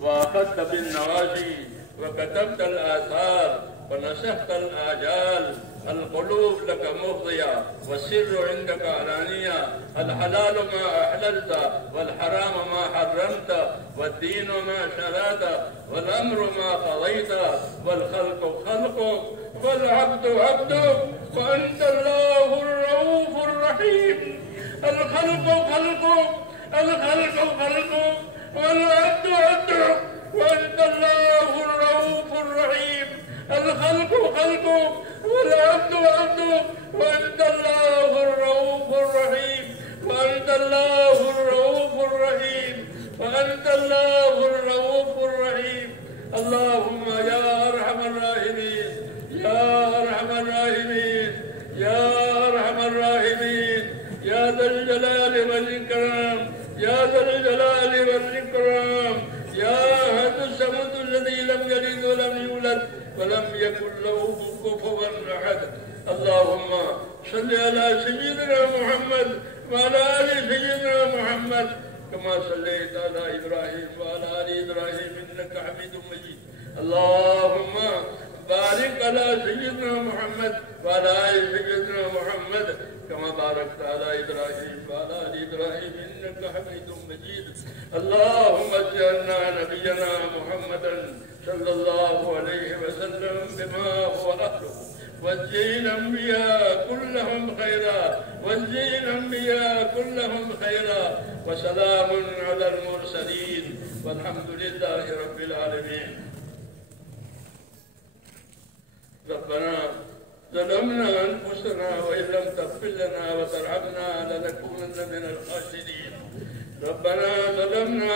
وأخذت بالنواجي وكتبت الآثار ونسخت الآجال. القلوب لك مفضية والسر عندك علانية. الحلال ما أحللت والحرام ما حرمت والدين ما شرعت والأمر ما قضيت والخلق خلقك والعبد عبدك وأنت الله الرؤوف الرحيم. الخلق خلقك والعبد عبدك وأنت الله الرؤوف الرحيم. الخلق خلقك والعبد عبدك وأنت الله الرؤوف الرحيم. وأنت الله الرؤوف الرحيم. وأنت الله الرؤوف الرحيم. اللهم يا أرحم الراحمين يا أرحم الراحمين يا أرحم الراحمين يا ذا الجلال والإكرام يا ذا الجلال والإكرام يا أحد الصمد الذي لم يلد ولم يولد ولم يكن له كفوا أحد. اللهم صل على سيدنا محمد وعلى آل سيدنا محمد كما صليت على إبراهيم وعلى آل إبراهيم إنك حميد مجيد. اللهم بارك على سيدنا محمد وعلى آل سيدنا محمد كما باركت على إبراهيم وعلى آل إبراهيم إنك حميد مجيد. اللهم اجعلنا نبينا محمدا صلى الله عليه وسلم بما هو أهله واجزي الأنبياء كلهم خيرا واجزي الأنبياء كلهم خيرا وسلام على المرسلين والحمد لله رب العالمين. ربنا ظلمنا أنفسنا وإن لم تغفر لنا وترحمنا لنكونن من الخاسرين. ربنا ظلمنا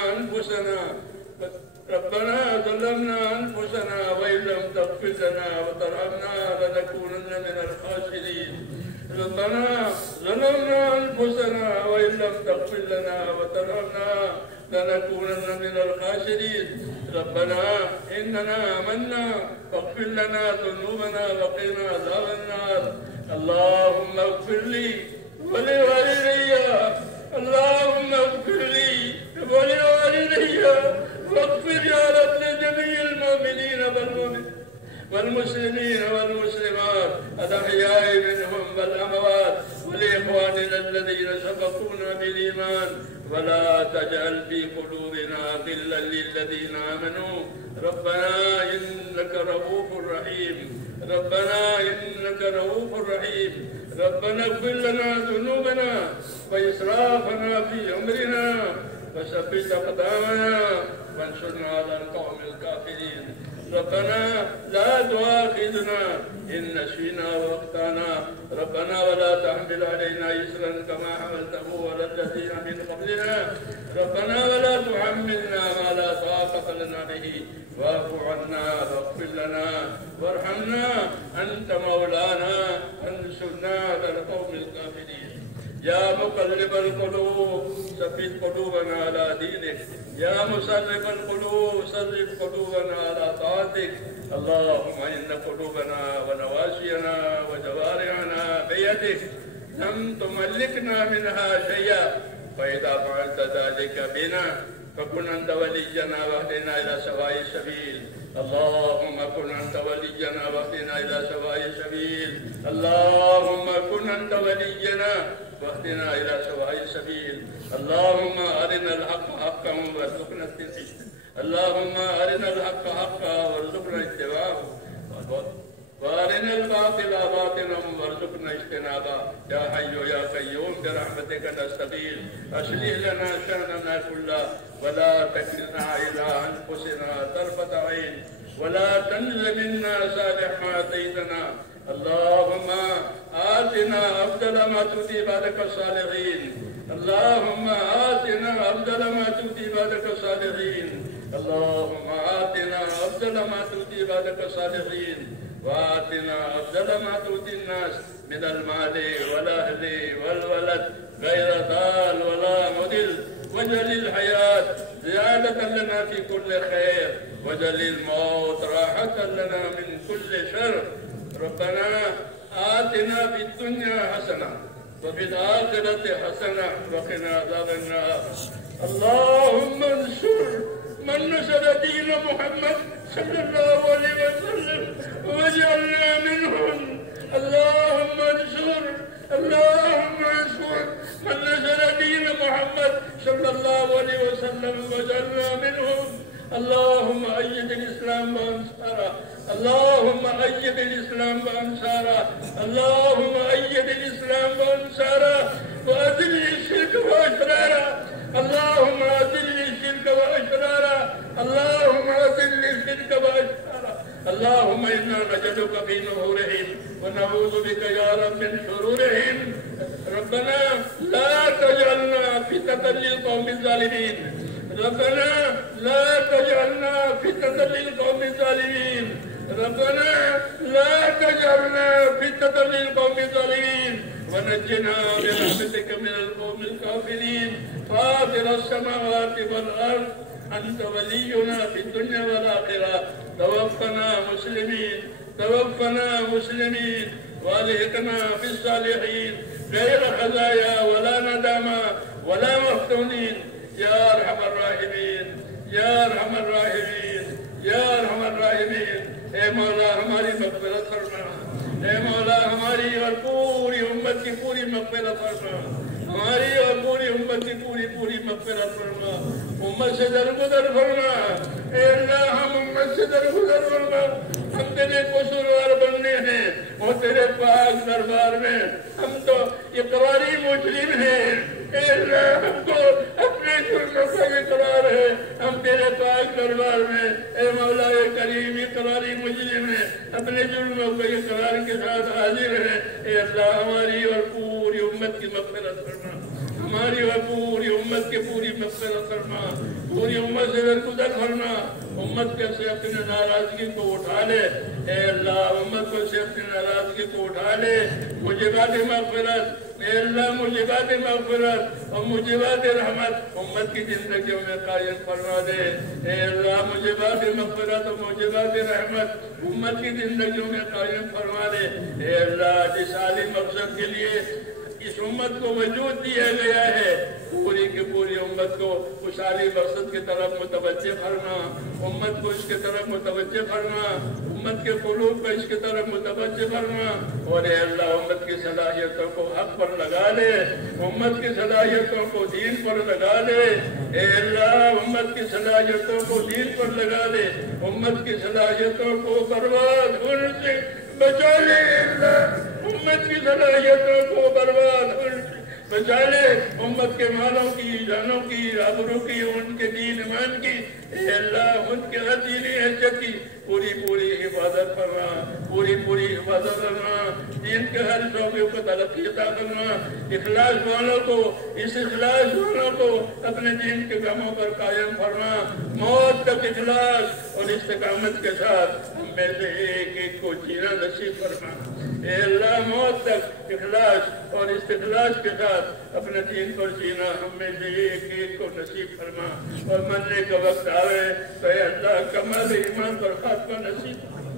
أنفسنا وإن لم تغفر لنا وترحمنا لنكونن من الخاسرين. ربنا ظلمنا أنفسنا وإن لم تغفر لنا وترحمنا لنكونن من الخاسرين. ربنا إننا آمنا فاغفر لنا ذنوبنا وقنا عذاب النار. اللهم اغفر لي ولوالدي اللهم اغفر لي ولوالدي واغفر يا رب لجميع المؤمنين والمسلمين والمسلمات الأحياء منهم والأموات ولإخواننا الذين سبقونا بالإيمان ولا تجعل في قلوبنا غلا للذين آمنوا. ربنا إنك رؤوف رحيم. ربنا إنك رؤوف رحيم. ربنا اغفر لنا ذنوبنا وإسرافنا في أمرنا وثبت أقدامنا وانصرنا على القوم الكافرين. ربنا لا تؤاخذنا إن نسينا واخطأنا. ربنا ولا تحمل علينا إصرا كما حملته على الذين من قبلنا. ربنا ولا تحملنا ما لا طاقة لنا به واعف عنا واغفر لنا وارحمنا أنت مولانا انصرنا على القوم الكافرين. يا مقلب القلوب ثبت قلوبنا على دينك. يا مصرف القلوب صرف قلوبنا على طاعتك. اللهم إن قلوبنا ونواسينا وجوارحنا بيدك لم تملكنا منها شيئا فإذا فعلت ذلك بنا فكن أنت ولينا واهدنا إلى سواء السبيل. اللهم كن أنت ولينا واهدنا إلى سواء السبيل. اللهم كن أنت ولينا واهدنا إلى سواء السبيل. اللهم أرنا الحق حقا وارزقنا اتباعه. اللهم أرنا الحق حقا وارزقنا اتباعه وأرنا الباطل باطلا وارزقنا اجتنابه. يا حي يا قيوم برحمتك نستغيث أصلح لنا شأننا كله ولا تكلنا إلى أنفسنا طرفة عين ولا تنز منا صالح ما أتيتنا. اللهم آتنا أفضل ما تؤتي عبادك الصالحين. اللهم آتنا أفضل ما تؤتي عبادك الصالحين. اللهم آتنا أفضل ما تؤتي عبادك الصالحين وآتنا أفضل ما تؤتي الناس من المال والأهل والولد غير ضال ولا مضل. واجعل الحياة زيادة لنا في كل خير واجعل الموت راحة لنا من كل شر. ربنا آتنا في الدنيا حسنة وفي الآخرة حسنة وقنا عذاب النار. اللهم انصر من نصر دين محمد صلى الله عليه وسلم واجعلنا منهم. اللهم انصر من نصر دين محمد صلى الله عليه وسلم واجعلنا منهم. اللهم أيد الإسلام وأنصاره. اللهم أيد الإسلام وأنصاره. اللهم أيد الإسلام وأنصاره وأذل الشرك وأشراره. اللهم أذل الشرك وأشراره. اللهم أذل الشرك وأشراره. اللهم إنا نجدك في نحورهم ونعوذ بك يا رب من شرورهم. ربنا لا تجعلنا فتنة للقوم الظالمين. ربنا لا تجعلنا فتنة للقوم الظالمين. ربنا لا تجعلنا فتنة للقوم الظالمين ونجنا برحمتك من القوم الكافرين. فاطر السماوات والأرض أنت ولينا في الدنيا والآخرة. توفنا مسلمين والحقنا بالصالحين غير خزايا ولا ندامة ولا مفتونين يا أرحم الراحمين يا أرحم الراحمين يا أرحم الراحمين. اے مولا ہماری مغفرت فرما. اے مولا ہماری اور پوری امت کی پوری مغفرت فرما. ہماری اور پوری امت کی پوری مغفرت فرما. امت سے درگزر فرما. اے اللہ ہم امت سے درگزر فرما. ہم تیرے قصوروار بننے ہیں اور تیرے پاک دربار میں ہم تو اقراری مجرم ہیں. اے اللہ ہم کو اپنے جرموں کا اقرار ہے. ہم تیرے پاک دربار میں اے مولا کریم اقراری مجرم ہیں. اپنے جرموں کے اقرار کے ساتھ حاضر ہیں. اے اللہ ہماری اور پوری امت کی مغفرت فرما. ہماری اور پوری امت کی پوری مغفرت فرما. پوری امت سے درگزر فرما. امت کے سے اپنے ناراضگی کو اٹھا لے. اے اللہ امت کو سے اپنی ناراضگی کو اٹھا لے. موجبات مغفرت اے اللہ موجبات مغفرت اور موجبات رحمت امت کی زندگیوں میں قائم فرما دے. اے اللہ موجبات مغفرت اور موجبات رحمت امت کی زندگیوں میں قائم فرما دے. اے اللہ جس عالی مقصد کے لیے اس امت کو وجود دیا گیا ہے پوری کی پوری امت کو اس عالی مقصد کی طرف متوجہ فرما. امت کو اس کی طرف متوجہ فرما. امت کے قلوب کو اس کی طرف متوجہ فرما. اور اے اللہ امت کی صلاحیتوں کو حق پر لگا لے. امت کی صلاحیتوں کو دین پر لگا لے. اے اللہ امت کی صلاحیتوں کو دین پر لگا لے. امت کی صلاحیتوں کو برباد ہونے سے بچا لے. امت کی صلاحیتوں کو برباد ہونے سے بچا لے. امت کے مالوں کی جانوں کی آبرو کی ان کے دین ایمان کی اے اللہ ان کے دینی حیثیت کی پوری حفاظت فرما. پوری حفاظت فرما. دین کے ہر شعبے کو ترقی عطا فرما. اخلاص والوں کو اپنے دین کے کاموں پر قائم فرما. موت تک اخلاص اور استقامت کے ساتھ ہم میں سے ایک کو جینا نصیب فرما. اے اللہ موت تک اخلاص اور استخلاص کے ساتھ اپنے دین پر جینا ہم میں سے ایک کو نصیب فرما. اور مرنے کا وقت آوے تو اے اللہ کمال ایمان پر خاتمہ نصیب فرما.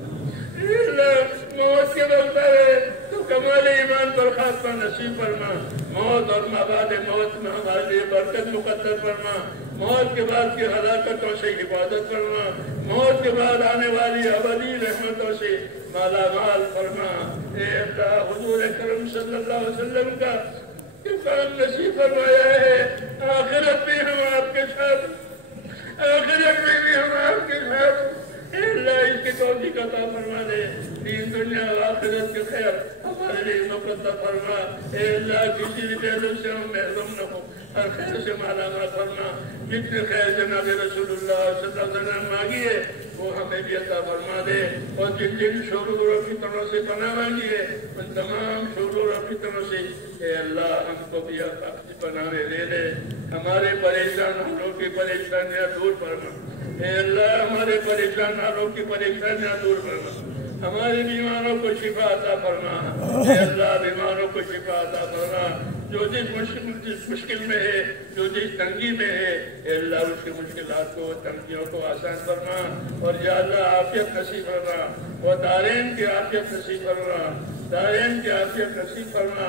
اے اللہ موت کے وقت آوے تو کمال ایمان پر خاتمہ نصیب فرما. موت اور مابعد موت میں ہمارے لیے برکت مقدر فرما. موت کے بعد کی ہلاکتوں سے حفاظت فرما. موت کے بعد آنے والی ابدی رحمتوں سے مالا مال فرما. اے اللہ حضور اکرم صلی اللہ علیہ وسلم کا کام نصیب فرمایا ہے. آخرت میں ہم آپ کے ساتھ اے اللہ اس کی توفیق عطا فرما دے. دین دنیا و آخرت کے خیر ہمارے لیے مقدر فرما. اے اللہ کسی بھی پہلو سے ہم محروم نہ ہو. ہر خیر سے مالا مال فرما. جتنے خیر جناب رسول اللہ صلی اللہ علیہ وسلم مانگی ہے وہ ہمیں بھی عطا فرما دے. اور جن شرور و فتنوں سے پناہ مانگی ہے ان تمام شرور و فتنوں سے اے اللہ ہم کو بھی پناہ لے لے. ہمارے پریشان حالوں کی پریشانیاں دور فرما. اے اللہ ہمارے پریشان حالوں کی پریشانیاں دور فرما. ہمارے بیماروں کو شفا عطا فرما. اے اللہ بیماروں کو شفا عطا فرما. جو جس مشکل میں ہے جو جس تنگی میں ہے اے اللہ اس کی مشکلات کو تنگیوں کو آسان فرما. اور یا اللہ عافیت نصیب فرما. اور دارین کی عافیت نصیب فرما. دارین کی عافیت نصیب فرما.